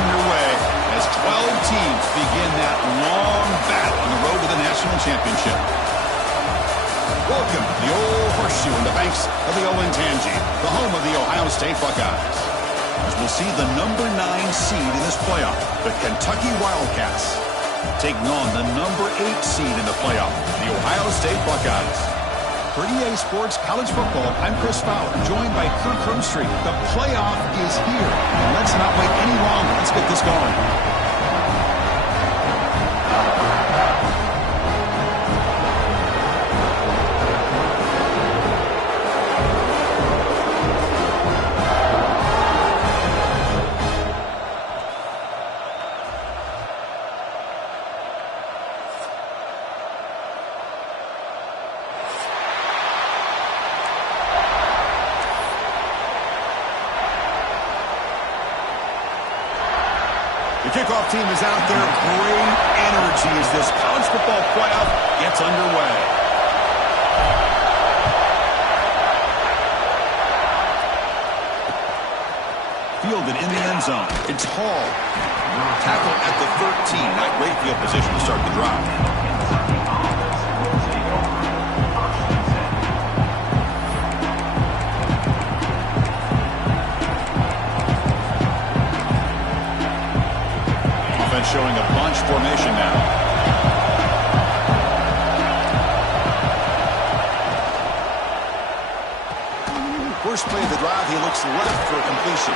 underway as 12 teams begin that long battle on the road to the national championship. Welcome to the old horseshoe in the banks of the Olentangy, the home of the Ohio State Buckeyes. As we'll see the number 9 seed in this playoff, the Kentucky Wildcats, taking on the number 8 seed in the playoff, the Ohio State Buckeyes. For EA Sports College Football, I'm Chris Fowler, joined by Kirk Hermstreet. The playoff is here, and let's not wait any longer. Let's get this going. The kickoff team is out there. Great energy as this college football playoff gets underway. Fielded in the end zone. It's Hall. Tackle at the 13. Not great field position to start the drive. Showing a bunch formation now. First play of the drive, he looks left for a completion.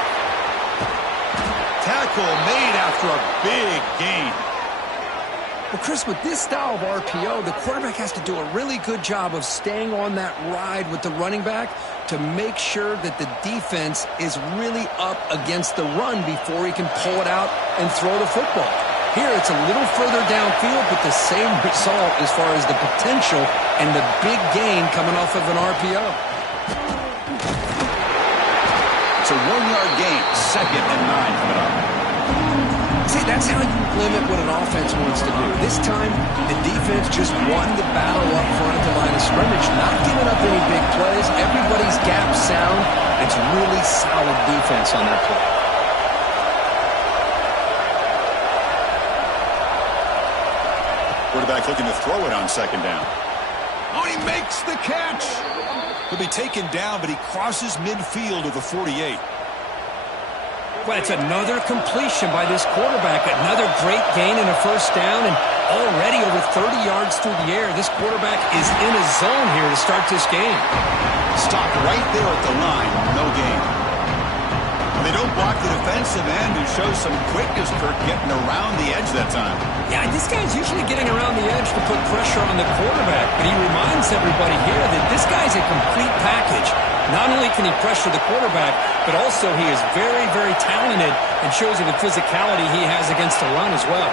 Tackle made after a big gain. Well, Chris, with this style of RPO, the quarterback has to do a really good job of staying on that ride with the running back to make sure that the defense is really up against the run before he can pull it out and throw the football. Here, it's a little further downfield, but the same result as far as the potential and the big gain coming off of an RPO. It's a 1-yard gain, 2nd and 9 coming up. See, that's how you limit what an offense wants to do. This time, the defense just won the battle up front at the line of scrimmage, not giving up any big plays. Everybody's gap sound. It's really solid defense on that play. Quarterback looking to throw it on 2nd down. Oh, he makes the catch. He'll be taken down, but he crosses midfield to the 48. Well, it's another completion by this quarterback. Another great gain in a first down, and already over 30 yards through the air. This quarterback is in a zone here to start this game. Stopped right there at the line. No gain. They don't block the defensive end, who shows some quickness, Kirk, getting around the edge that time. Yeah, this guy's usually getting around the edge to put pressure on the quarterback, but he reminds everybody here that this guy's a complete package. Not only can he pressure the quarterback, but also he is very, very talented and shows you the physicality he has against the run as well.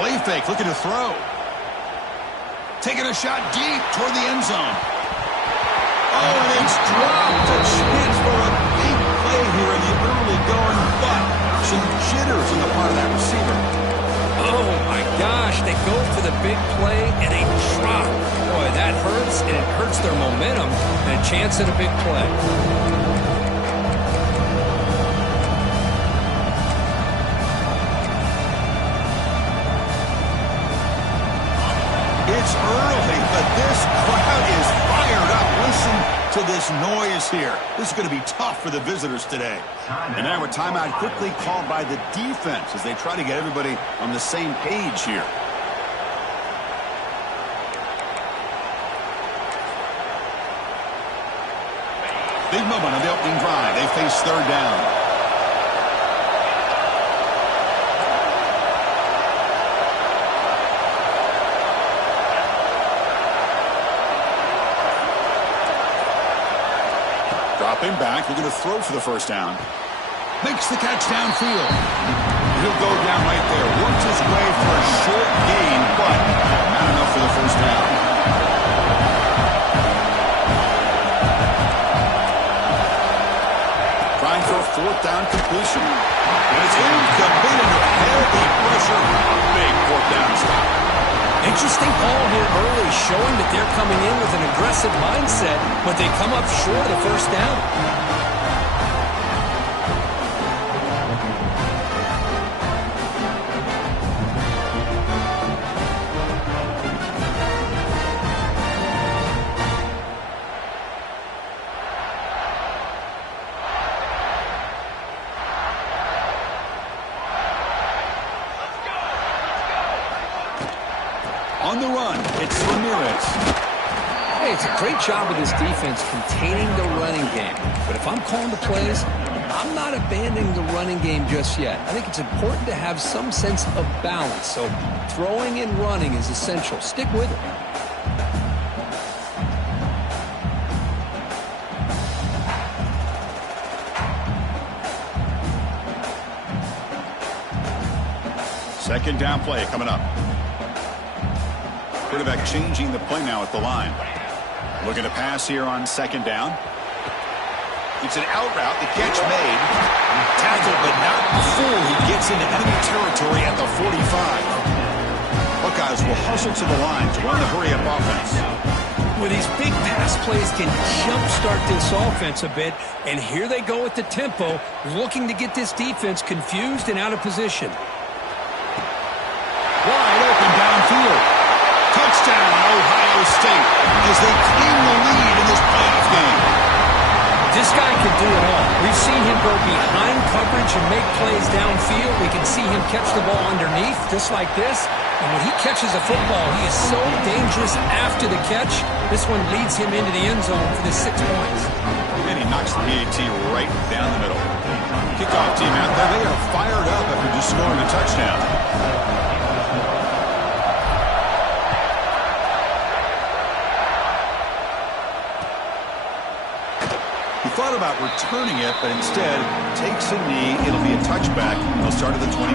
Play fake, looking to throw. Taking a shot deep toward the end zone. Oh, and it's dropped. A chance for a big play here in the early going, but some jitters on the part of that receiver. Oh, my gosh. They go for the big play, and they drop. Boy, that hurts, and it hurts their momentum, and a chance at a big play. It's early, but this crowd is fired up. Listen to this noise here. This is going to be tough for the visitors today. And now a timeout quickly called by the defense as they try to get everybody on the same page here. Big moment on the opening drive. They face 3rd down. Dropping back, looking to throw for the 1st down. Makes the catch downfield. He'll go down right there. Works his way for a short gain, but not enough for the 1st down. down for a fourth down completion. And it's incomplete under heavy pressure. A big fourth down stop. Interesting call here early, showing that they're coming in with an aggressive mindset, but they come up short of the first down. On the run, it's Ramirez. Hey, it's a great job of this defense containing the running game. But if I'm calling the plays, I'm not abandoning the running game just yet. I think it's important to have some sense of balance. So throwing and running is essential. Stick with it. Second down play coming up. Quarterback changing the play now at the line. Looking to pass here on second down. It's an out route. The catch made. Tackled, but not before he gets into enemy territory at the 45. Buckeyes will hustle to the line to run the hurry-up offense. Well, these big pass plays can jumpstart this offense a bit, and here they go at the tempo, looking to get this defense confused and out of position. Wide open downfield. Touchdown, Ohio State, as they claim the lead in this playoff game. This guy can do it all. We've seen him go behind coverage and make plays downfield. We can see him catch the ball underneath, just like this. And when he catches a football, he is so dangerous after the catch. This one leads him into the end zone for the 6 points. And he knocks the PAT right down the middle. Kickoff team out there. They are fired up after just scoring a touchdown. Thought about returning it, but instead takes a knee. It'll be a touchback. They'll start at the 25.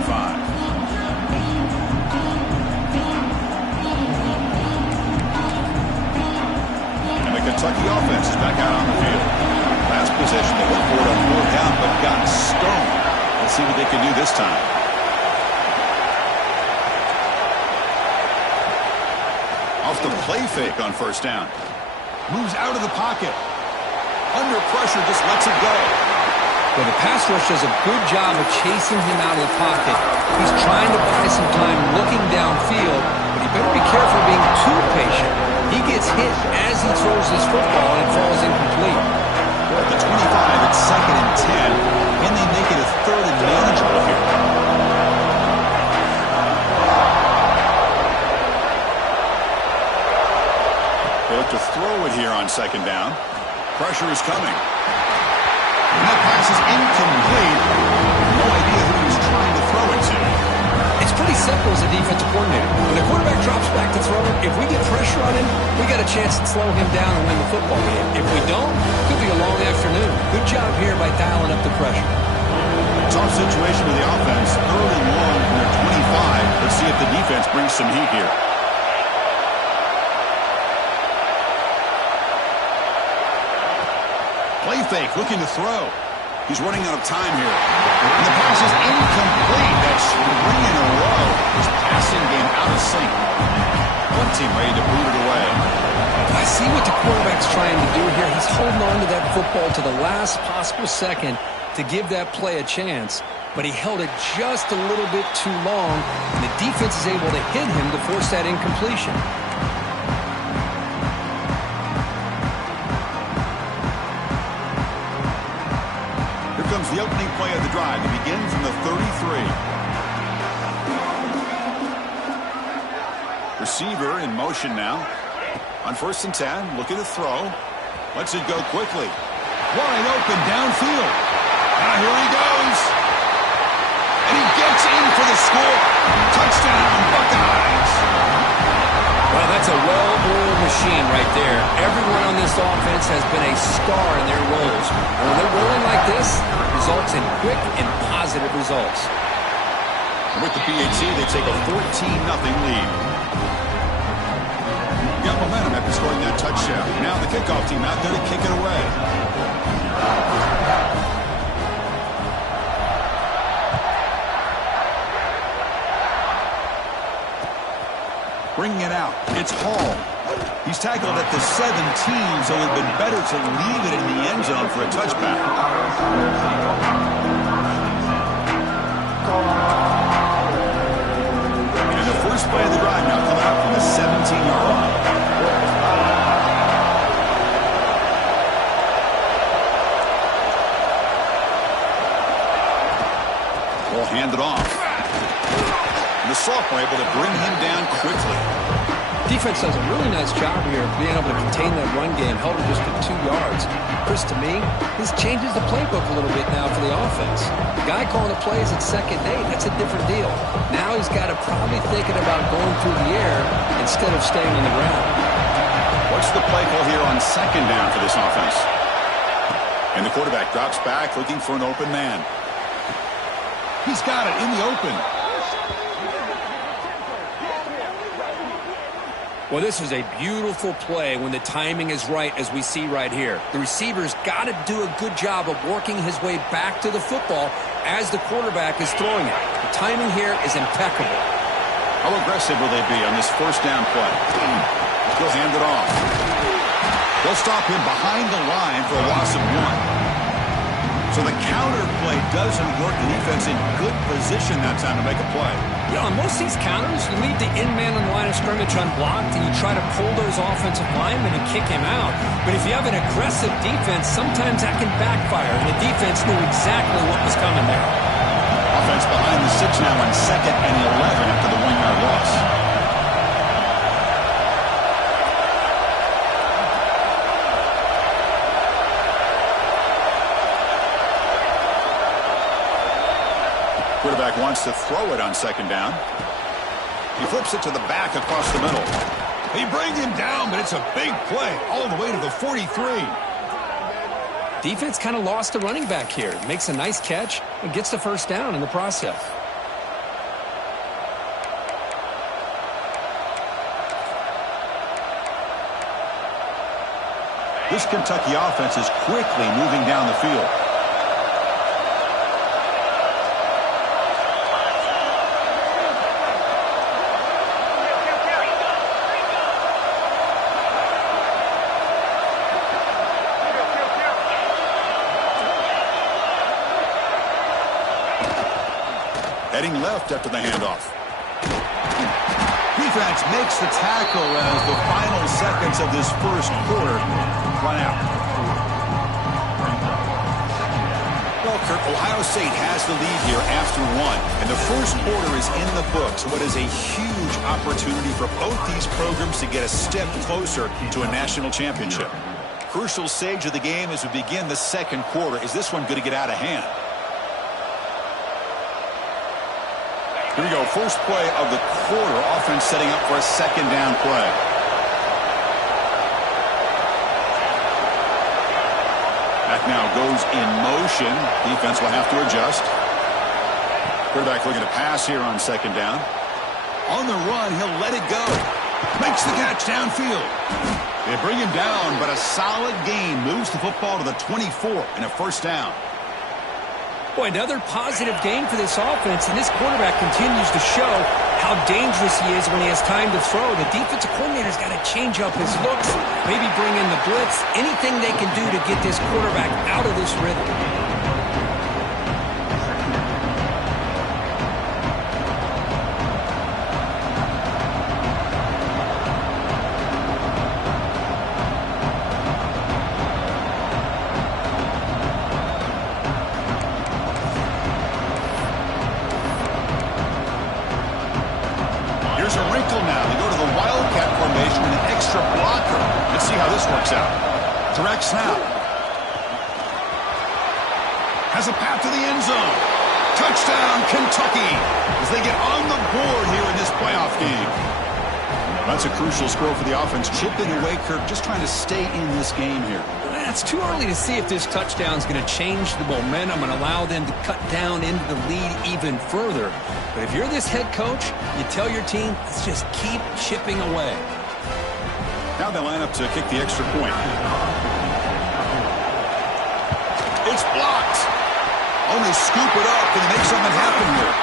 And the Kentucky offense is back out on the field. Last possession, they went for it on fourth down, but got stoned. Let's see what they can do this time. Off the play fake on first down. Moves out of the pocket. Under pressure, just lets it go. Well, the pass rush does a good job of chasing him out of the pocket. He's trying to buy some time looking downfield, but he better be careful being too patient. He gets hit as he throws this football, and it falls incomplete. At the 25, it's 2nd and 10. Can they make it a 3rd and manageable here? They look to throw it here on second down. Pressure is coming. And that pass is incomplete. No idea who he's trying to throw it to. It's pretty simple as a defensive coordinator. When the quarterback drops back to throw, if we get pressure on him, we got a chance to slow him down and win the football game. If we don't, it could be a long afternoon. Good job here by dialing up the pressure. Tough situation with the offense. Early and long from their 25. Let's see if the defense brings some heat here. Play fake, looking to throw. He's running out of time here. And the pass is incomplete. That's 3 in a row. His passing game out of sync. One team ready to boot it away. I see what the quarterback's trying to do here. He's holding on to that football to the last possible second to give that play a chance. But he held it just a little bit too long, and the defense is able to hit him to force that incompletion. Comes the opening play of the drive. They begin from the 33. Receiver in motion now. On 1st and 10, looking to throw. Lets it go quickly. Wide open downfield. Now here he goes. And he gets in for the score. Touchdown, Buckeyes. Well, that's a well-oiled machine right there. Everyone on this offense has been a star in their roles. And when they're rolling like this, it results in quick and positive results. And with the PAT, they take a 14-0 lead. Got momentum after scoring that touchdown. Now the kickoff team out there to kick it away. bringing it out. It's Hall. He's tackled at the 17, so it would have been better to leave it in the end zone for a touchback. And the first play of the drive now coming up from the 17-yard line. Ball handed off. And the sophomore able to bring him down quickly. Defense does a really nice job here of being able to contain that run game, held it just to 2 yards. Chris, to me, this changes the playbook a little bit now for the offense. The guy calling the plays at 2nd and 8, that's a different deal. Now he's got to probably thinking about going through the air instead of staying on the ground. What's the play call here on 2nd down for this offense? And the quarterback drops back looking for an open man. He's got it in the open. Well, this is a beautiful play when the timing is right, as we see right here. The receiver's got to do a good job of working his way back to the football as the quarterback is throwing it. The timing here is impeccable. How aggressive will they be on this 1st down play? He'll hand it off. They'll stop him behind the line for a loss of 1. So the counter play doesn't work. The defense in good position that time to make a play. Yeah, on most of these counters, you leave the in man on the line of scrimmage unblocked, and you try to pull those offensive linemen and kick him out. But if you have an aggressive defense, sometimes that can backfire, and the defense knew exactly what was coming there. Offense behind the 6 now on 2nd and 11 after the 1-yard loss. Quarterback wants to throw it on 2nd down. He flips it to the back across the middle. They bring him down, but it's a big play all the way to the 43. Defense kind of lost the running back here. Makes a nice catch and gets the 1st down in the process. This Kentucky offense is quickly moving down the field. Heading left after the handoff. Defense makes the tackle as the final seconds of this 1st quarter run out. Well, Kurt, Ohio State has the lead here after 1, and the 1st quarter is in the books. What is a huge opportunity for both these programs to get a step closer to a national championship. Crucial stage of the game as we begin the 2nd quarter. Is this one going to get out of hand? Here we go, first play of the quarter. Offense setting up for a 2nd down play. Back now goes in motion. Defense will have to adjust. Quarterback looking to pass here on 2nd down. On the run, he'll let it go. Makes the catch downfield. They bring him down, but a solid gain moves the football to the 24 and a 1st down. Boy, another positive game for this offense, and this quarterback continues to show how dangerous he is when he has time to throw. The defensive coordinator's got to change up his looks, maybe bring in the blitz, anything they can do to get this quarterback out of this rhythm. Direct snap. Has a path to the end zone. Touchdown, Kentucky, as they get on the board here in this playoff game. That's a crucial score for the offense. Chipping away, Kirk, just trying to stay in this game here. It's too early to see if this touchdown is going to change the momentum and allow them to cut down into the lead even further. But if you're this head coach, you tell your team, let's just keep chipping away. Now they line up to kick the extra point. It's blocked. Only scoop it up and make something happen here.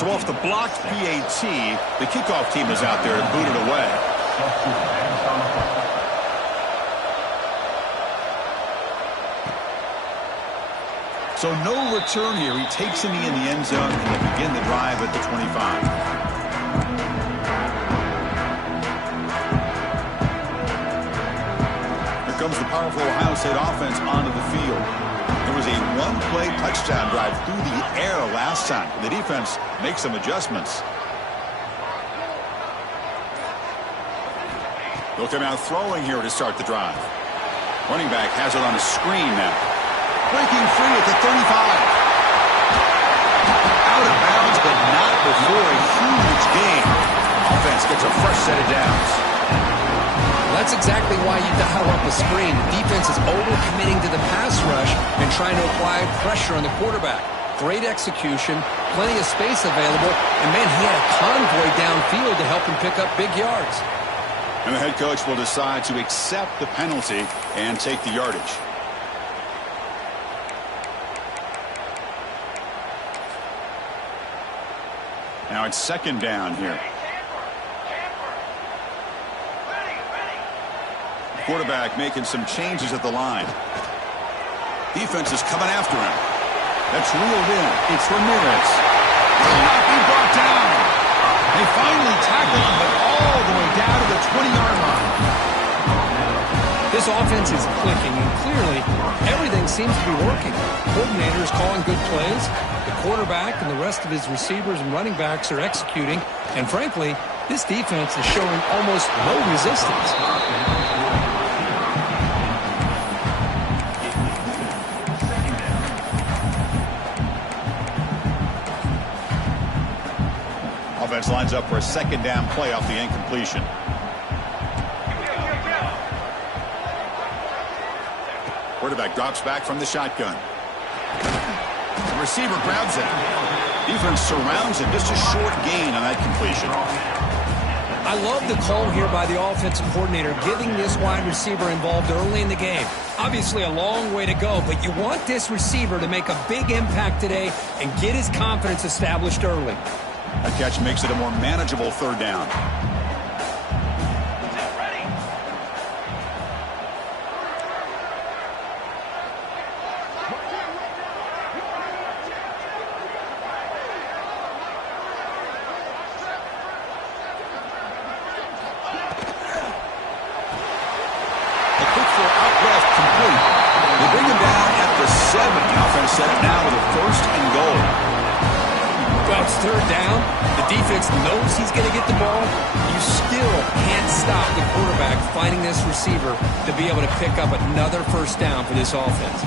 So off the blocked PAT, the kickoff team is out there to boot it away. So no return here. He takes in the end zone, and they begin the drive at the 25. Comes the powerful Ohio State offense onto the field. There was a one-play touchdown drive through the air last time. The defense makes some adjustments. They'll come out throwing here to start the drive. Running back has it on a screen now. Breaking free at the 35. Out of bounds, but not before a huge gain. Offense gets a fresh set of downs. That's exactly why you dial up a screen. The defense is over-committing to the pass rush and trying to apply pressure on the quarterback. Great execution, plenty of space available, and, man, he had a convoy downfield to help him pick up big yards. And the head coach will decide to accept the penalty and take the yardage. Now it's second down here. Quarterback making some changes at the line. Defense is coming after him. That's reeled in. It's Ramirez. Will not be brought down. They finally tackle him, but all the way down to the 20-yard line. This offense is clicking, and clearly everything seems to be working. Coordinator is calling good plays. The quarterback and the rest of his receivers and running backs are executing. And frankly, this defense is showing almost no resistance. Offense lines up for a second down play off the incompletion. Quarterback drops back from the shotgun. The receiver grabs it. Defense surrounds him. Just a short gain on that completion. I love the call here by the offensive coordinator, giving this wide receiver involved early in the game. Obviously a long way to go, but you want this receiver to make a big impact today and get his confidence established early. That catch makes it a more manageable third down. A quick throw out left, complete. They bring him down at the 7. The offense set it now with a first and goal. Well, it's third down. The defense knows he's going to get the ball. You still can't stop the quarterback finding this receiver to be able to pick up another first down for this offense.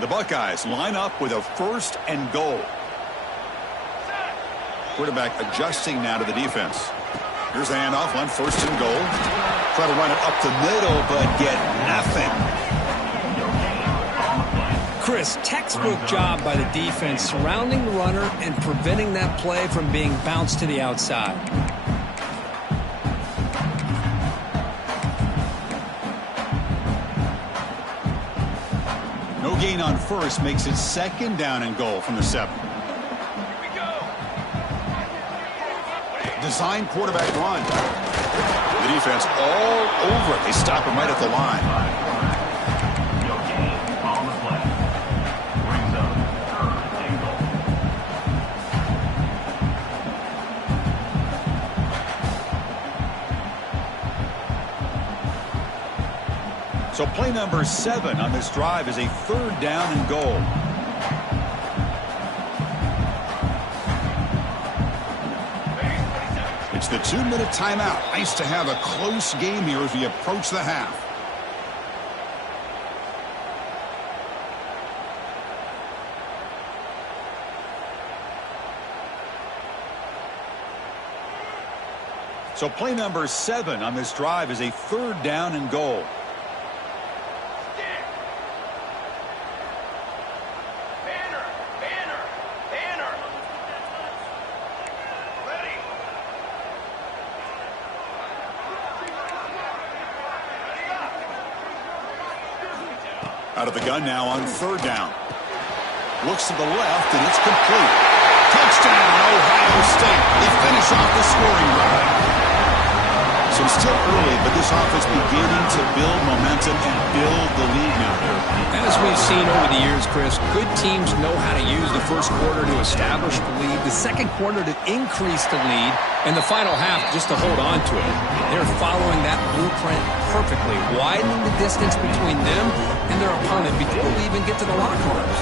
The Buckeyes line up with a first and goal. Quarterback adjusting now to the defense. Here's the handoff on first and goal. Try to run it up the middle, but get nothing. Chris, textbook job by the defense surrounding the runner and preventing that play from being bounced to the outside. No gain on first makes it second down and goal from the 7. Design quarterback run. The defense all over it. They stop him right at the line. So play number 7 on this drive is a third down and goal. It's the 2-minute timeout. Nice to have a close game here as we approach the half. So play number 7 on this drive is a third down and goal. Out of the gun now on third down. Looks to the left, and it's complete. Touchdown, Ohio State. They finish off the scoring drive. So it's still early, but this offense beginning to build momentum and build the lead now here. As we've seen over the years, Chris, good teams know how to use the first quarter to establish the lead, the second quarter to increase the lead, and the final half just to hold on to it. They're following that blueprint perfectly, widening the distance between them and their opponent before we even get to the locker rooms.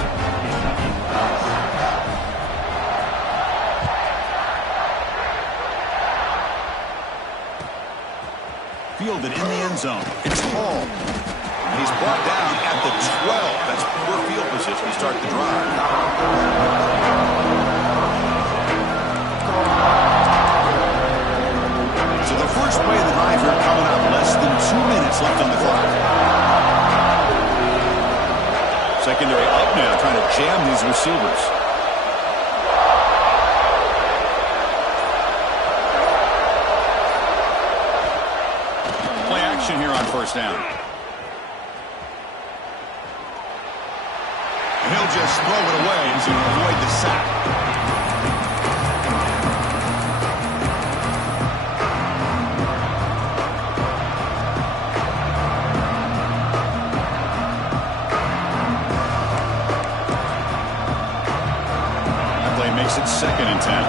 Fielded in the end zone. It's Hall. And he's brought down at the 12. That's poor field position to start the drive. So the first play of the drive here coming up. Less than 2 minutes left on the clock. Secondary up now, trying to jam these receivers. Here on first down. And he'll just throw it away to avoid the sack. That play makes it 2nd and 10.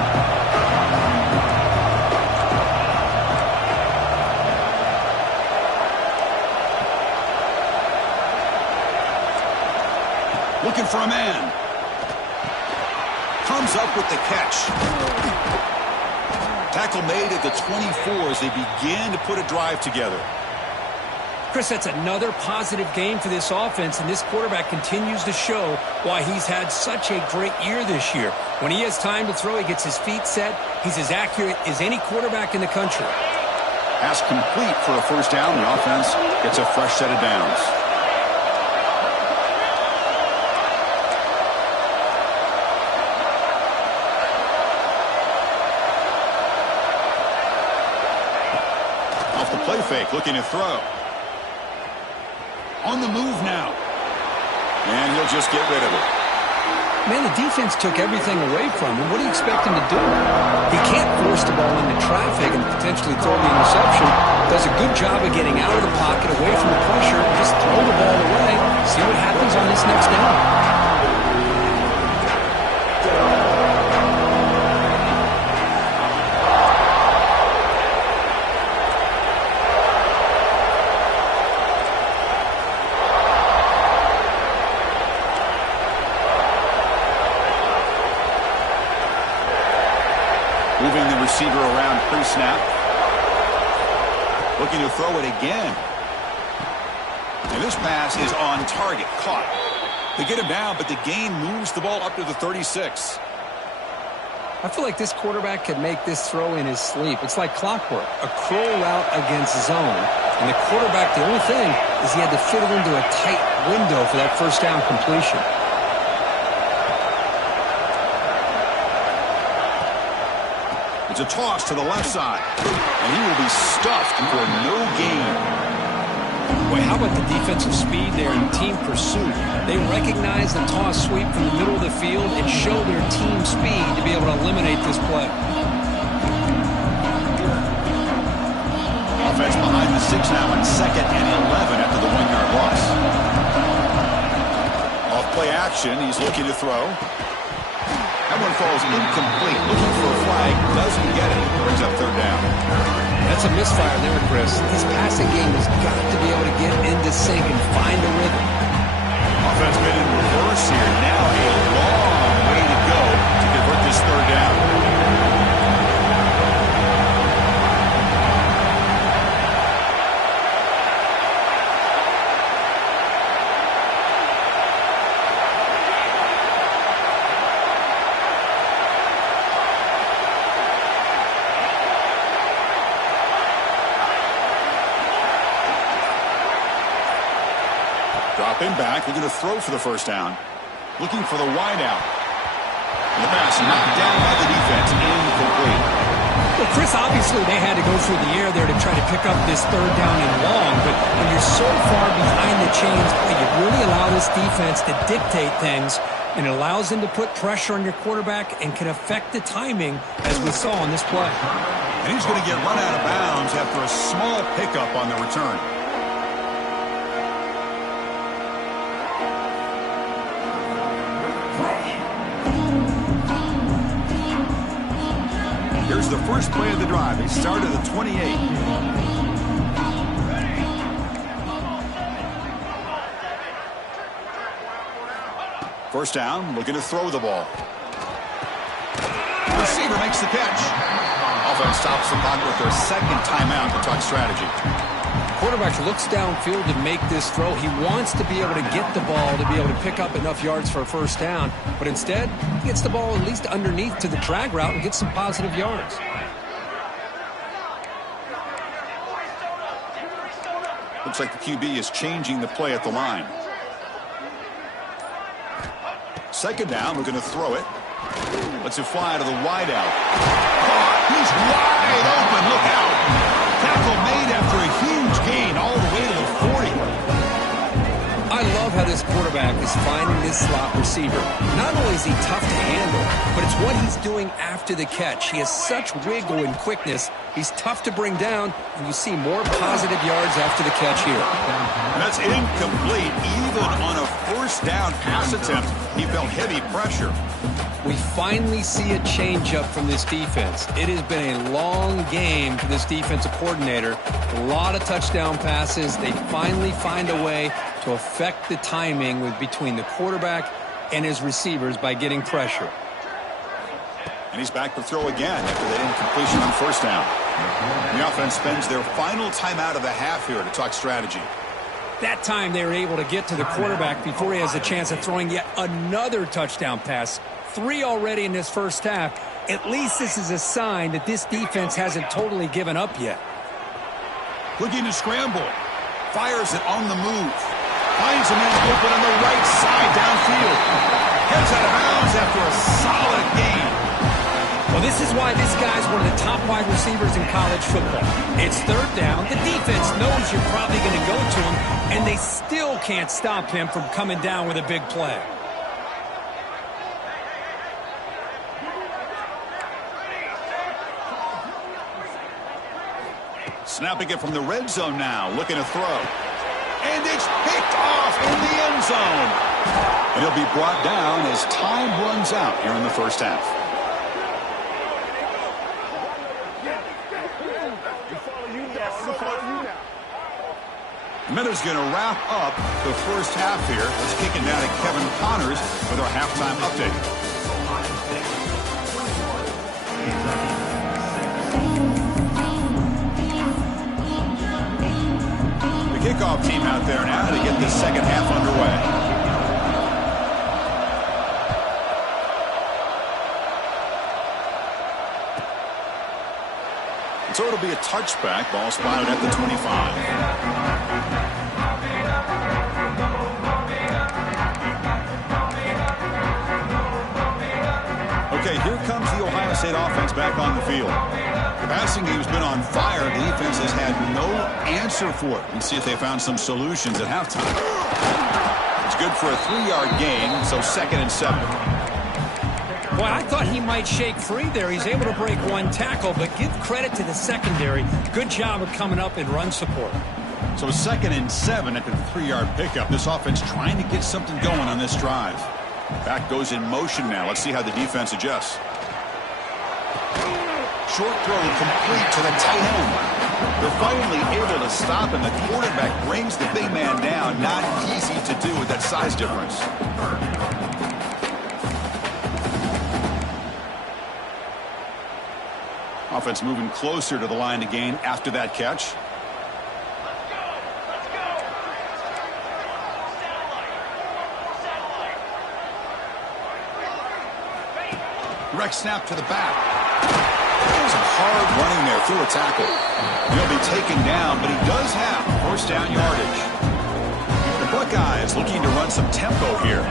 Looking for a man. Comes up with the catch. Tackle made at the 24 as they begin to put a drive together. Chris, that's another positive game for this offense, and this quarterback continues to show why he's had such a great year this year. When he has time to throw, he gets his feet set. He's as accurate as any quarterback in the country. Pass complete for a first down. The offense gets a fresh set of downs. Play fake, looking to throw. On the move now. And he'll just get rid of it. Man, the defense took everything away from him. What do you expect him to do? He can't force the ball into traffic and potentially throw the interception. Does a good job of getting out of the pocket, away from the pressure, just throw the ball away. See what happens on this next down. Moving the receiver around pre-snap. Looking to throw it again. And this pass is on target. Caught. They get him down, but the gain moves the ball up to the 36. I feel like this quarterback could make this throw in his sleep. It's like clockwork. A curl route against zone. And the quarterback, the only thing is he had to fit it into a tight window for that first down completion. It's a toss to the left side. And he will be stuffed for no gain. Boy, how about the defensive speed there in team pursuit? They recognize the toss sweep from the middle of the field and show their team speed to be able to eliminate this play. Offense behind the 6 now on 2nd and 11 after the 1-yard loss. Off play action, he's looking to throw. That one falls incomplete. Looking for a flag. Doesn't get it. Brings up third down. That's a misfire there, Chris. This passing game has got to be able to get into sync and find a rhythm. Offense been in reverse here. Now a long way to go to convert this third down. Dropping back, looking to throw for the first down. Looking for the wide out. And the pass knocked down by the defense. Incomplete. Well, Chris, obviously they had to go through the air there to try to pick up this third down and long, but when you're so far behind the chains, you really allow this defense to dictate things, and it allows them to put pressure on your quarterback and can affect the timing, as we saw on this play. And he's going to get run out of bounds after a small pickup on the return. Here's the first play of the drive. They start at the 28. First down, looking to throw the ball. The receiver makes the catch. Offense stops the clock with their second timeout to talk strategy. Quarterback looks downfield to make this throw. He wants to be able to get the ball to be able to pick up enough yards for a first down, but instead, he gets the ball at least underneath to the drag route and gets some positive yards. Looks like the QB is changing the play at the line. Second down, we're going to throw it. Lets it fly to the wideout. He's wide open. Look out. Tackle made after a huge gain all the way to the 40. I love how this quarterback is finding this slot receiver. Not only is he tough to handle, but it's what he's doing after the catch. He has such wiggle and quickness. He's tough to bring down, and you see more positive yards after the catch here. And that's incomplete. Even on a first down pass attempt, he felt heavy pressure. We finally see a changeup from this defense. It has been a long game for this defensive coordinator. A lot of touchdown passes. They finally find a way to affect the timing between the quarterback and his receivers by getting pressure. And he's back to throw again after that incompletion on first down. The offense spends their final timeout of the half here to talk strategy. That time they were able to get to the quarterback before he has a chance of throwing yet another touchdown pass. 3 already in this first half. At least this is a sign that this defense hasn't totally given up yet. Looking to scramble. Fires it on the move. Finds a man open on the right side downfield. Heads out of bounds after a solid gain. Well, this is why this guy's one of the top wide receivers in college football. It's third down. The defense knows you're probably going to go to him, and they still can't stop him from coming down with a big play. Snapping it from the red zone now, looking to throw. And it's picked off in the end zone. And he'll be brought down as time runs out here in the first half. The Meadows going to wrap up the first half here. Let's kick it down to Kevin Connors with our halftime update. Kickoff team out there now to get this second half underway. And so it'll be a touchback. Ball spotted at the 25. Okay, here comes the Ohio State offense back on the field. The passing game's been on fire. The defense has had no answer for it. Let's see if they found some solutions at halftime. It's good for a 3-yard gain, so 2nd and 7. Well, I thought he might shake free there. He's able to break one tackle, but give credit to the secondary. Good job of coming up in run support. So 2nd and 7 after the 3-yard pickup. This offense trying to get something going on this drive. Back goes in motion now. Let's see how the defense adjusts. Short throw complete to the tight end. They're finally able to stop, and the quarterback brings the big man down. Not easy to do with that size difference. Offense moving closer to the line to gain after that catch. Direct snap to the back. Some hard running there through a tackle. He'll be taken down, but he does have first down yardage. The Buckeyes looking to run some tempo here.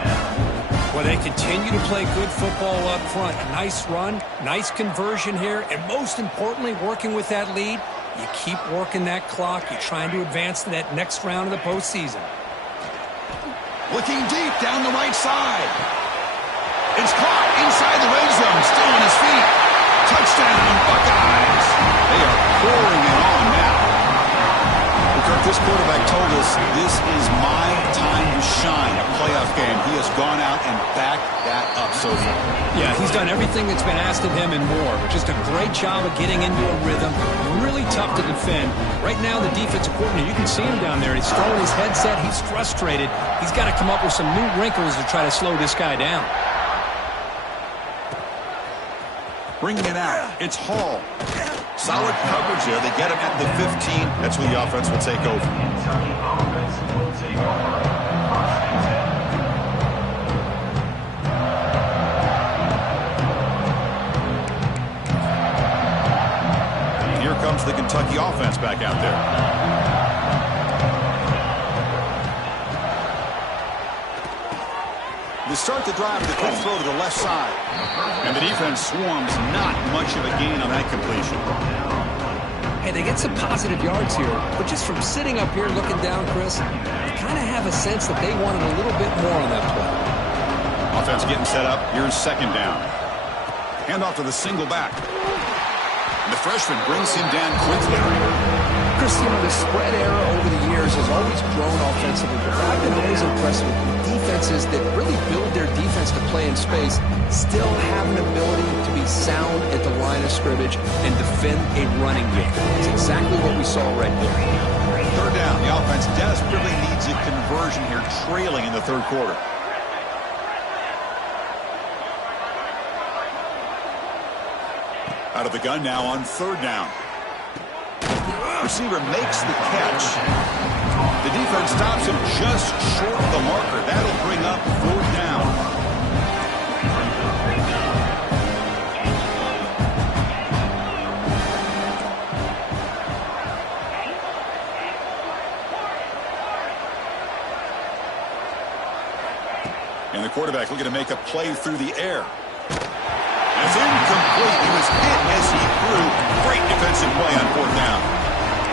Well, they continue to play good football up front. A nice run, nice conversion here, and most importantly, working with that lead, you keep working that clock. You're trying to advance to that next round of the postseason. Looking deep down the right side. It's caught inside the red zone, still on his feet. Touchdown, Buckeyes. They are pouring it on now. Kirk, this quarterback told us this is my time to shine, a playoff game. He has gone out and backed that up so far. Yeah, he's done everything that's been asked of him and more. Just a great job of getting into a rhythm. Really tough to defend. Right now, the defensive coordinator, you can see him down there. He's throwing his headset. He's frustrated. He's got to come up with some new wrinkles to try to slow this guy down. Bringing it out, it's Hall. Solid coverage there. They get him at the 15. That's where the offense will take over. And here comes the Kentucky offense back out there. To start the drive, the quick throw to the left side. And the defense swarms, not much of a gain on that completion. Hey, they get some positive yards here, but just from sitting up here looking down, Chris, you kind of have a sense that they wanted a little bit more on that play. Offense getting set up. Here's second down. Handoff to the single back. And the freshman brings him down quickly. Chris, you know, the spread era over the years has always grown offensively, but I've been always impressed with defenses that really build their defense to play in space, still have an ability to be sound at the line of scrimmage and defend a running game. It's exactly what we saw right there. Third down. The offense desperately needs a conversion here, trailing in the third quarter. Out of the gun now on third down. Receiver makes the catch. The defense stops him just short of the marker. That'll bring up fourth down. And the quarterback looking to make a play through the air. It's incomplete. He was hit as he threw. Great defensive play on fourth down.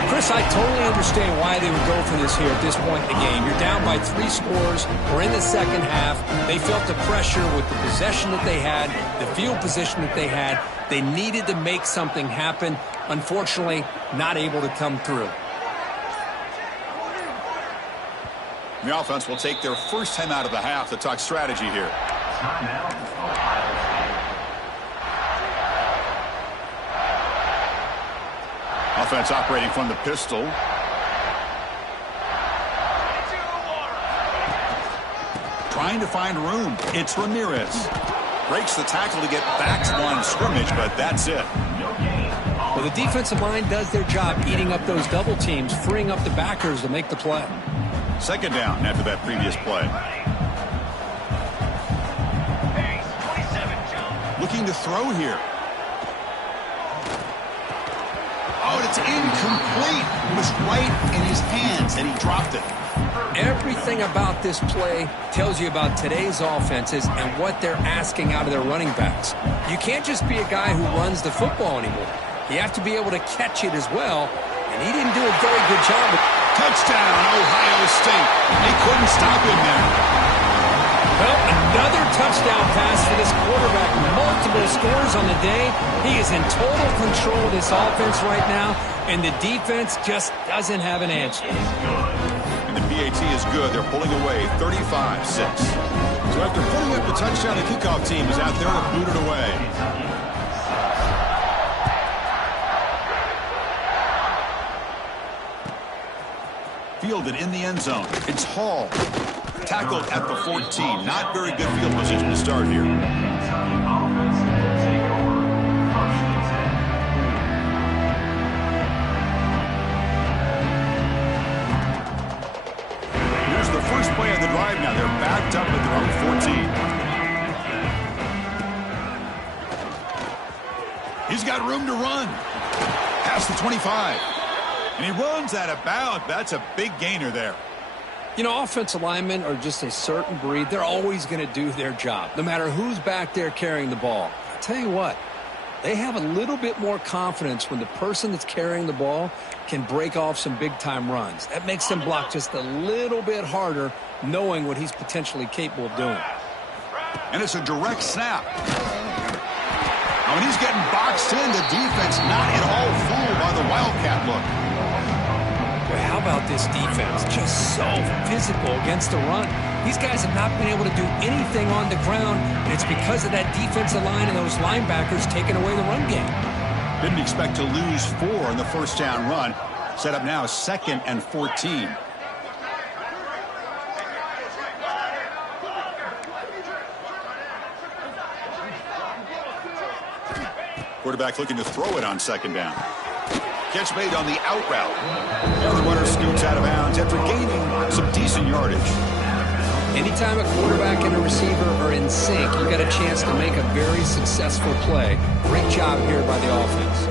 Chris, I totally understand why they would go for this here at this point in the game. You're down by 3 scores. We're in the second half. They felt the pressure with the possession that they had, the field position that they had. They needed to make something happen. Unfortunately, not able to come through. The offense will take their first time out of the half to talk strategy here. Offense operating from the pistol. Trying to find room. It's Ramirez. Breaks the tackle to get back to the line of scrimmage, but that's it. Well, the defensive line does their job eating up those double teams, freeing up the backers to make the play. Second down after that previous play. Looking to throw here. Oh, it's incomplete. It was right in his hands, and he dropped it. Everything about this play tells you about today's offenses and what they're asking out of their running backs. You can't just be a guy who runs the football anymore. You have to be able to catch it as well, and he didn't do a very good job. Touchdown, Ohio State. They couldn't stop him there. Well, another touchdown pass for this quarterback. Multiple scores on the day. He is in total control of this offense right now, and the defense just doesn't have an answer. And the PAT is good. They're pulling away 35-6. So after putting up the touchdown, the kickoff team is out there to boot it away. Fielded in the end zone. It's Hall. Tackled at the 14. Not very good field position to start here. Here's the first play of the drive now. They're backed up at their own 14. He's got room to run. Past the 25. And he runs out of bounds. That's a big gainer there. You know, offensive linemen are just a certain breed. They're always going to do their job, no matter who's back there carrying the ball. I'll tell you what, they have a little bit more confidence when the person that's carrying the ball can break off some big-time runs. That makes them block just a little bit harder, knowing what he's potentially capable of doing. And it's a direct snap. Now, when he's getting boxed in, the defense not at all fooled by the Wildcat look. How about this defense? Just so physical against the run. These guys have not been able to do anything on the ground, and it's because of that defensive line and those linebackers taking away the run game. Didn't expect to lose 4 in the first down run. Set up now 2nd and 14. Quarterback looking to throw it on 2nd down. Catch made on the out route. And the runner scoots out of bounds after gaining some decent yardage. Anytime a quarterback and a receiver are in sync, you got a chance to make a very successful play. Great job here by the offense.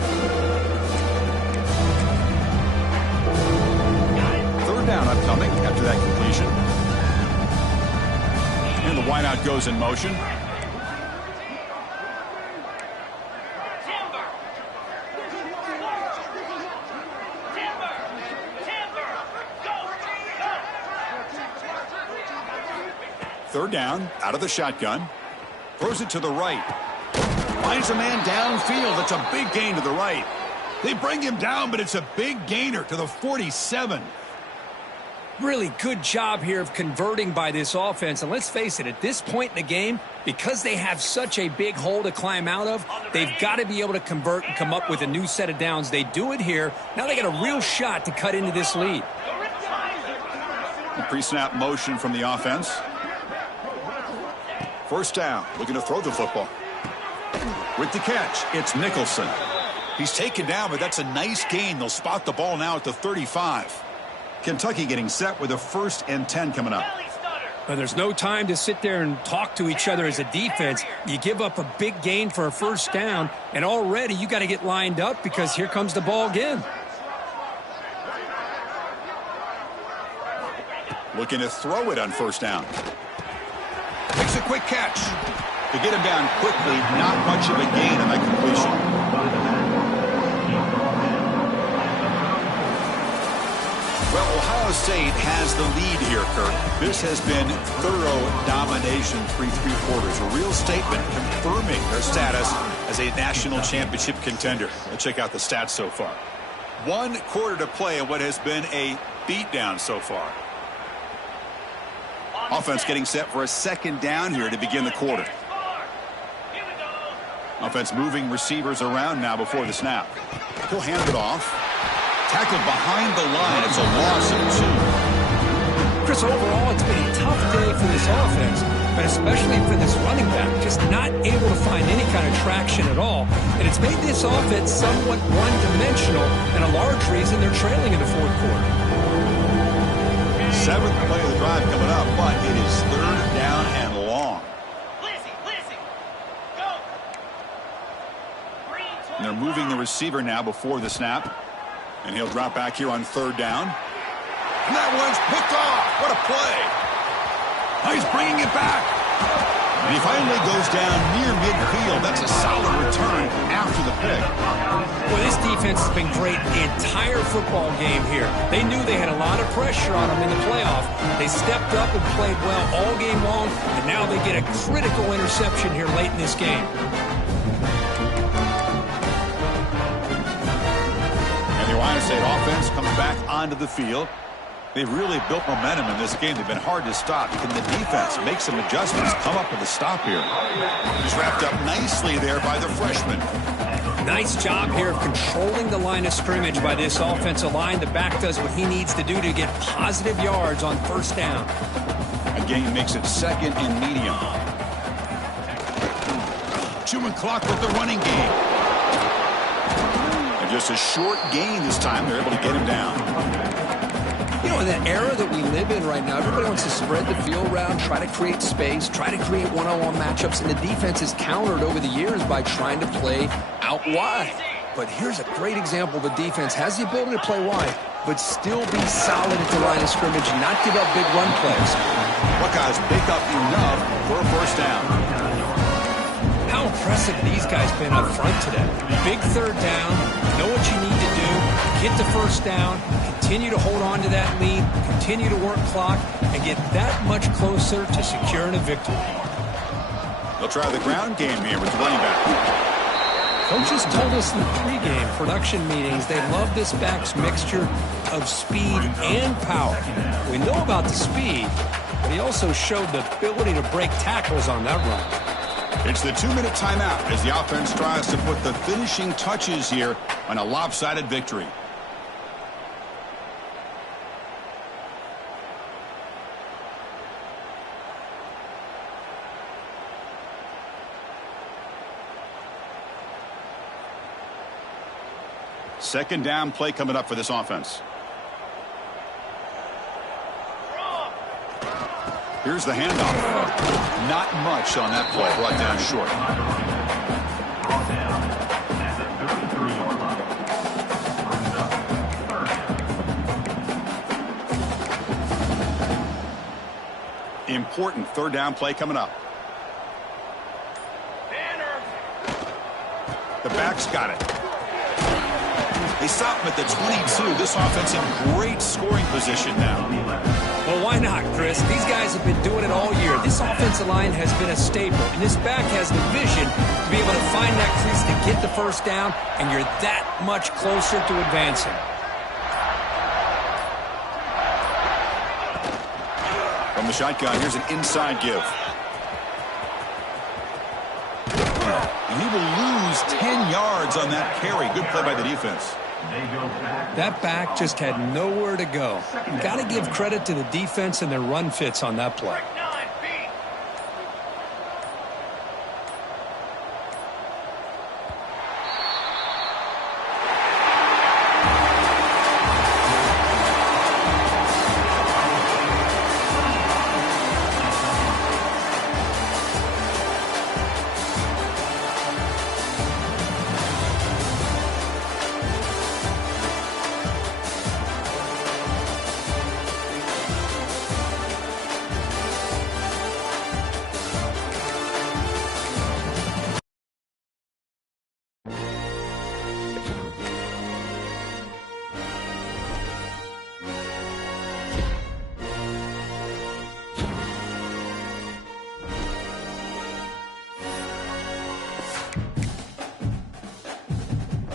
3rd down upcoming after that completion. And the wideout goes in motion. Third down, out of the shotgun. Throws it to the right. Finds a man downfield. It's a big gain to the right. They bring him down, but it's a big gainer to the 47. Really good job here of converting by this offense. And let's face it, at this point in the game, because they have such a big hole to climb out of, they've got to be able to convert and come up with a new set of downs. They do it here. Now they got a real shot to cut into this lead. The pre-snap motion from the offense. First down, looking to throw the football. With the catch, it's Nicholson. He's taken down, but that's a nice gain. They'll spot the ball now at the 35. Kentucky getting set with a 1st and 10 coming up. Well, there's no time to sit there and talk to each other as a defense. You give up a big gain for a 1st down, and already you got to get lined up because here comes the ball again. Looking to throw it on 1st down. Makes a quick catch. To get him down quickly, not much of a gain on that completion. Well, Ohio State has the lead here, Kirk. This has been thorough domination through 3 quarters. A real statement confirming their status as a national championship contender. Let's check out the stats so far. 1 quarter to play in what has been a beatdown so far. Offense getting set for a 2nd down here to begin the quarter. Offense moving receivers around now before the snap. He'll hand it off. Tackled behind the line. It's a loss of 2. Chris, overall, it's been a tough day for this offense, but especially for this running back. Just not able to find any kind of traction at all. And it's made this offense somewhat one-dimensional, and a large reason they're trailing in the 4th quarter. 7th play of the drive coming up, but it is 3rd down and long. And they're moving the receiver now before the snap. And he'll drop back here on 3rd down. And that one's picked off. What a play. Now he's bringing it back. And he finally goes down near midfield. That's a solid return after the pick. Well, this defense has been great the entire football game here. They knew they had a lot of pressure on them in the playoff. They stepped up and played well all game long, and now they get a critical interception here late in this game. And the Ohio State offense comes back onto the field. They've really built momentum in this game. They've been hard to stop. Can the defense make some adjustments, come up with a stop here? He's wrapped up nicely there by the freshman. Nice job here of controlling the line of scrimmage by this offensive line. The back does what he needs to do to get positive yards on 1st down. Again, makes it 2nd and medium. Chewing clock with the running game. And just a short gain this time. They're able to get him down. You know, in that era that we live in right now, everybody wants to spread the field around, try to create space, try to create one-on-one matchups, and the defense is countered over the years by trying to play out wide. but here's a great example. The defense has the ability to play wide, but still be solid at the line of scrimmage, not give up big run plays. Buckeyes pick up enough for a first down. How impressive these guys been up front today. Big third down, know what you need to do, get the first down, continue to hold on to that lead, continue to work clock, and get that much closer to securing a victory. They'll try the ground game here with the running back. Coaches told us in the pregame production meetings they love this back's mixture of speed and power. We know about the speed, but he also showed the ability to break tackles on that run. It's the 2-minute timeout as the offense tries to put the finishing touches here on a lopsided victory. Second down play coming up for this offense. Here's the handoff. Not much on that play, brought down short. Important third down play coming up. The back's got it. They stop him at the 22. This offense in great scoring position now. Well, why not, Chris? These guys have been doing it all year. This offensive line has been a staple, and this back has the vision to be able to find that crease to get the first down, and you're that much closer to advancing. From the shotgun, here's an inside give. And he will lose 10 yards on that carry. Good play by the defense. That back just had nowhere to go. Got to give credit to the defense and their run fits on that play.